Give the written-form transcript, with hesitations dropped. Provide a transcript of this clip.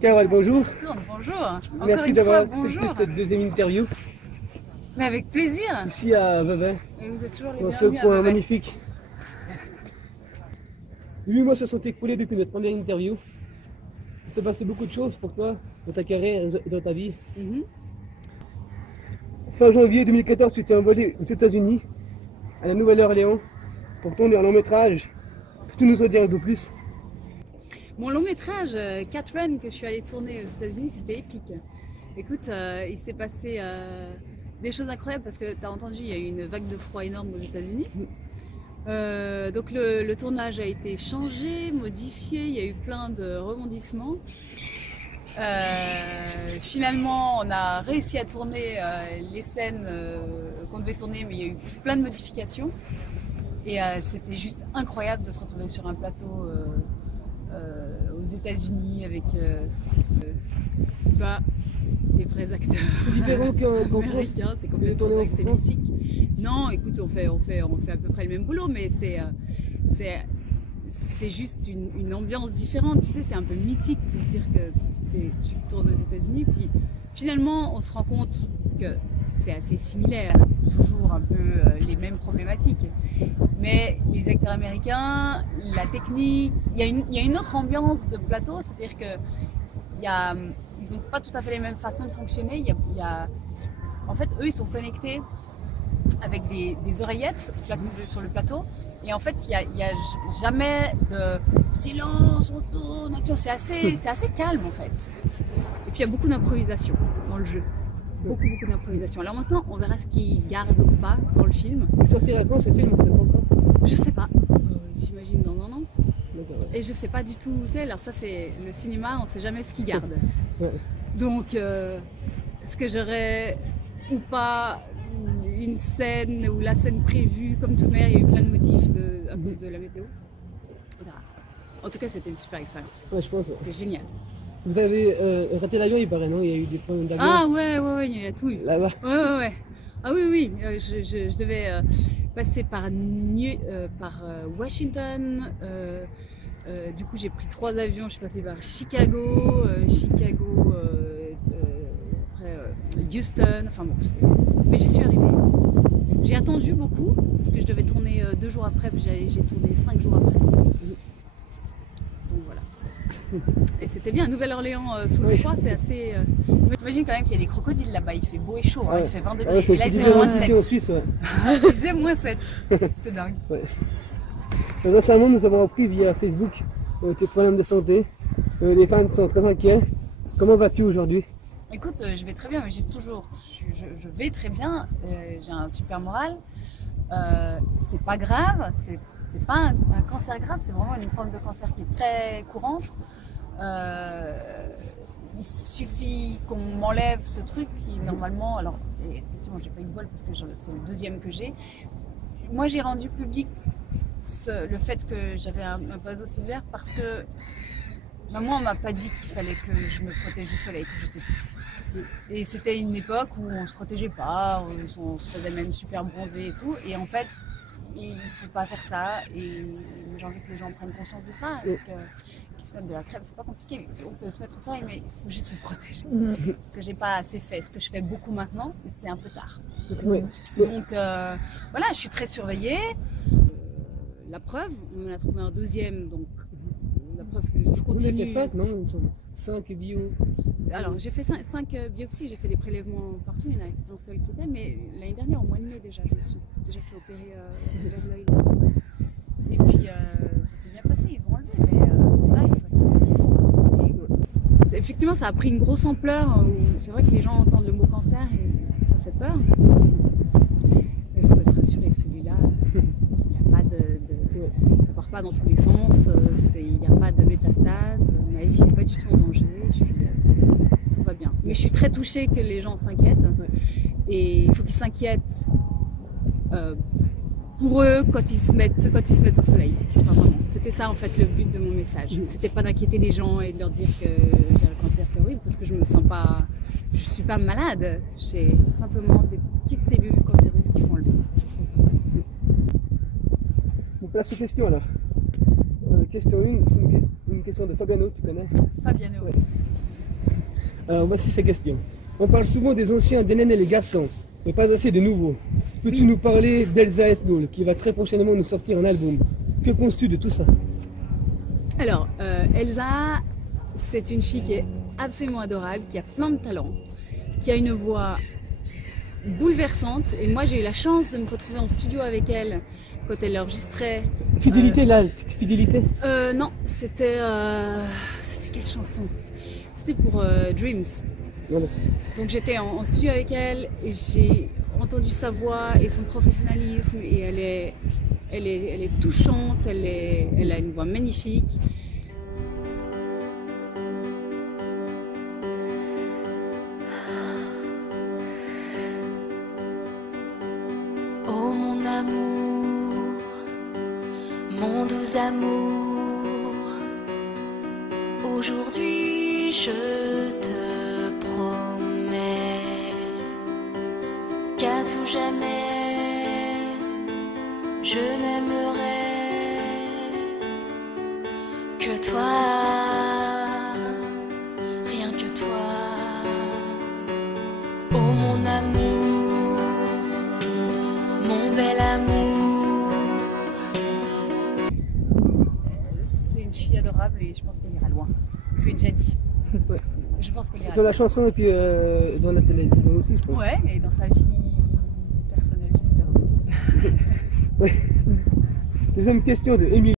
Carole, bonjour. Bonjour. Merci d'avoir accepté cette deuxième interview. Mais avec plaisir. Ici à Vevey. Et vous êtes toujours les dans ce bienvenus à coin Vevey. magnifique. 8 mois se sont écoulés depuis notre première interview. Il s'est passé beaucoup de choses pour toi, dans ta carrière et dans ta vie. Fin janvier 2014, tu t'es envolé aux États-Unis, à la Nouvelle-Orléans, pour tourner un long métrage. Peux-tu nous en dire un peu plus? Mon long métrage, Catherine, que je suis allée tourner aux États-Unis, c'était épique. Écoute, il s'est passé des choses incroyables parce que tu as entendu, il y a eu une vague de froid énorme aux États-Unis. Donc le tournage a été changé, modifié, il y a eu plein de rebondissements. Finalement, on a réussi à tourner les scènes qu'on devait tourner, mais il y a eu plein de modifications. Et c'était juste incroyable de se retrouver sur un plateau aux États-Unis avec des vrais acteurs. C'est différent qu'en France. C'est complètement dingue, c'est mythique. Non, écoute, on fait à peu près le même boulot, mais c'est juste une ambiance différente. Tu sais, c'est un peu mythique de se dire que tu tournes aux États-Unis, puis finalement, on se rend compte que c'est assez similaire. C'est toujours un peu les mêmes problématiques. Mais les acteurs américains, la technique, il y a une autre ambiance de plateau, c'est-à-dire que ils n'ont pas tout à fait les mêmes façons de fonctionner. En fait, eux, ils sont connectés avec des oreillettes sur le plateau. Et en fait, il n'y a jamais de silence, on tourne, action. C'est assez calme en fait. Et puis il y a beaucoup d'improvisation dans le jeu. Beaucoup d'improvisation. Alors maintenant, on verra ce qu'ils gardent ou pas dans le film. Il sortira quand ce film? On sait pas encore. Je sais pas. J'imagine dans un an. Et je sais pas du tout. Tu sais, alors ça c'est le cinéma, on sait jamais ce qu'ils gardent. Ouais. Donc, est-ce que j'aurais ou pas une scène ou la scène prévue? Comme toute manière, il y a eu plein de motifs à cause de la météo. On verra. En tout cas, c'était une super expérience. Ouais, je pense. C'était génial. Vous avez raté l'avion, il paraît, non? Il y a eu des problèmes d'avion. Ah ouais, il y a tout eu. Là-bas. Ouais. Ah oui, je devais passer par Washington. Du coup, j'ai pris 3 avions. Je suis passée par Chicago, après Houston. Enfin bon, mais j'y suis arrivée. J'ai attendu beaucoup parce que je devais tourner 2 jours après, puis j'ai tourné 5 jours après. Donc voilà. Et c'était bien, Nouvelle-Orléans sous le froid, c'est assez. T'imagines quand même qu'il y a des crocodiles là-bas, il fait beau et chaud, hein, il fait 20 degrés. Et là, il faisait moins 7. En Suisse, ouais. Il faisait moins 7. C'était dingue. Ouais. Récemment, nous avons appris via Facebook tes problèmes de santé. Les fans sont très inquiets. Comment vas-tu aujourd'hui? Écoute, je vais très bien, mais je vais très bien. J'ai un super moral. C'est pas grave, c'est pas un cancer grave, c'est vraiment une forme de cancer qui est très courante. Il suffit qu'on m'enlève ce truc qui normalement, alors effectivement j'ai pas eu de bol parce que c'est le 2e que j'ai. Moi j'ai rendu public le fait que j'avais un oiseau cellulaire parce que maman m'a pas dit qu'il fallait que je me protège du soleil quand j'étais petite. Et c'était une époque où on se protégeait pas, on se faisait même super bronzé et tout. Et en fait, il faut pas faire ça. Et j'ai envie que les gens prennent conscience de ça. Et qu'ils se mettent de la crème, c'est pas compliqué. On peut se mettre au soleil, mais il faut juste se protéger. Ce que j'ai pas assez fait, ce que je fais beaucoup maintenant, c'est un peu tard. Oui. Donc voilà, je suis très surveillée. La preuve, on en a trouvé un 2e, donc la preuve que je continue. Vous avez fait 5, non? 5 bio. Alors j'ai fait 5 biopsies, j'ai fait des prélèvements partout, il y en a qu'un seul qui était, mais l'année dernière, au mois de mai déjà, je me suis déjà fait opérer l'œil. Et puis ça s'est bien passé, ils ont enlevé, mais là il faut être attentif. Effectivement, ça a pris une grosse ampleur, c'est vrai que les gens entendent le mot cancer et ça fait peur. Mais il faut se rassurer, celui-là, il n'y a pas ça part pas dans tous les sens, il n'y a pas de métastase, ma vie n'est pas du tout en danger, tout va bien. Mais je suis très touchée que les gens s'inquiètent et il faut qu'ils s'inquiètent pour eux quand ils se mettent au soleil. Enfin, vraiment. C'était ça en fait le but de mon message. C'était pas d'inquiéter les gens et de leur dire que j'ai le cancer, c'est horrible parce que je suis pas malade, j'ai simplement des petites cellules cancéreuses qui font le bien. Donc place aux questions alors. Question 1, c'est une question de Fabiano, tu connais? Fabiano. Ouais. Alors voici sa question. On parle souvent des anciens, des naines et les garçons, mais pas assez des nouveaux. Peux-tu nous parler d'Elsa Esnoul, qui va très prochainement nous sortir un album? Que penses-tu de tout ça? Alors, Elsa, c'est une fille qui est absolument adorable, qui a plein de talent, qui a une voix bouleversante. Et moi, j'ai eu la chance de me retrouver en studio avec elle quand elle enregistrait. Fidélité, là, fidélité? Non, c'était quelle chanson? C'était pour Dreams. Voilà. Donc j'étais en studio avec elle et j'ai entendu sa voix et son professionnalisme et elle est touchante, elle a une voix magnifique. Oh mon amour, mon doux amour, aujourd'hui je te promets qu'à tout jamais je n'aimerai que toi, rien que toi. Oh mon amour, mon bel amour. C'est une fille adorable et je pense qu'elle ira loin. Je lui ai déjà dit. Ouais. Je pense qu'elle ira Dans loin. la chanson et puis dans la télévision aussi, je pense. Ouais, et dans sa vie personnelle, j'espère aussi. Ouais. Deuxième question de Émilie.